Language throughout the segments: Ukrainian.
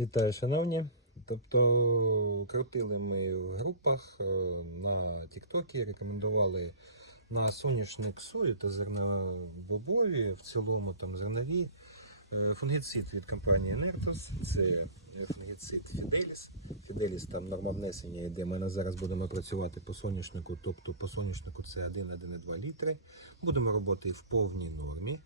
Вітаю, шановні. Тобто крутили ми в групах е, на Тіктокі, рекомендували на соняшник сої та зернобобові, в цілому там зернові. е, Фунгіцид від компанії Нертос, це фунгіцид Fidelis. Fidelis там норма внесення йде. Ми зараз будемо працювати по соняшнику, тобто по соняшнику це 1-1,2 літри. Будемо робити в повній нормі.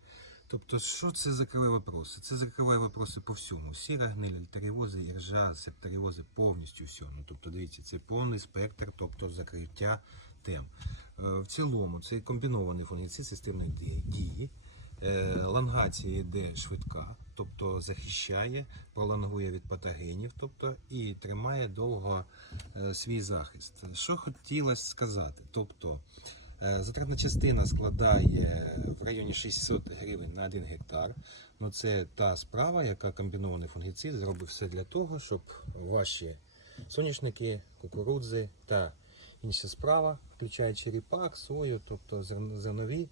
Тобто, що це закриває вопроси? Це закриває вопроси по всьому. Сіра гниль, альтеріози, іржа, септоріози, повністю все. Ну, тобто, дивіться, це повний спектр, тобто закриття тем. Е, В цілому це комбінований фунгіцид системної ді- дії. Е, Лангація йде швидка, тобто захищає, пролонгує від патогенів, тобто і тримає довго е, свій захист. Що хотілося сказати? Тобто, Затратна частина складає районі 600 гривень на 1 гектар. Ну, це та справа, яка комбінований фунгіцид зробив все для того, щоб ваші соняшники, кукурудзи та інша справа, включаючи ріпак, сою, тобто зерн- зернові,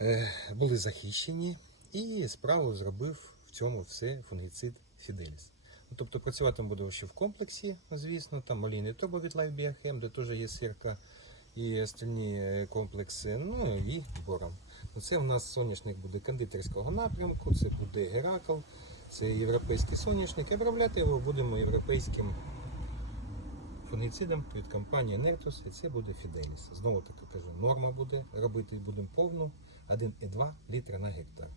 е, були захищені. І справу зробив в цьому все фунгіцид Fidelis. Ну, Тобто працювати ми будемо ще в комплексі, звісно, там олійний турбо від Life де теж є сирка і остальні е, комплекси, ну і бором. Ну, Це в нас соняшник буде кондитерського напрямку, це буде Геракл, це європейський соняшник. Обробляти його будемо європейським фунгіцидом від компанії Nertus, і це буде Fidelis. Знову таки кажу, норма буде робити будемо повну 1,2 літра на гектар.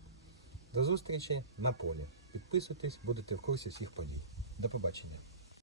До зустрічі на полі. Підписуйтесь, будете в курсі всіх подій. До побачення.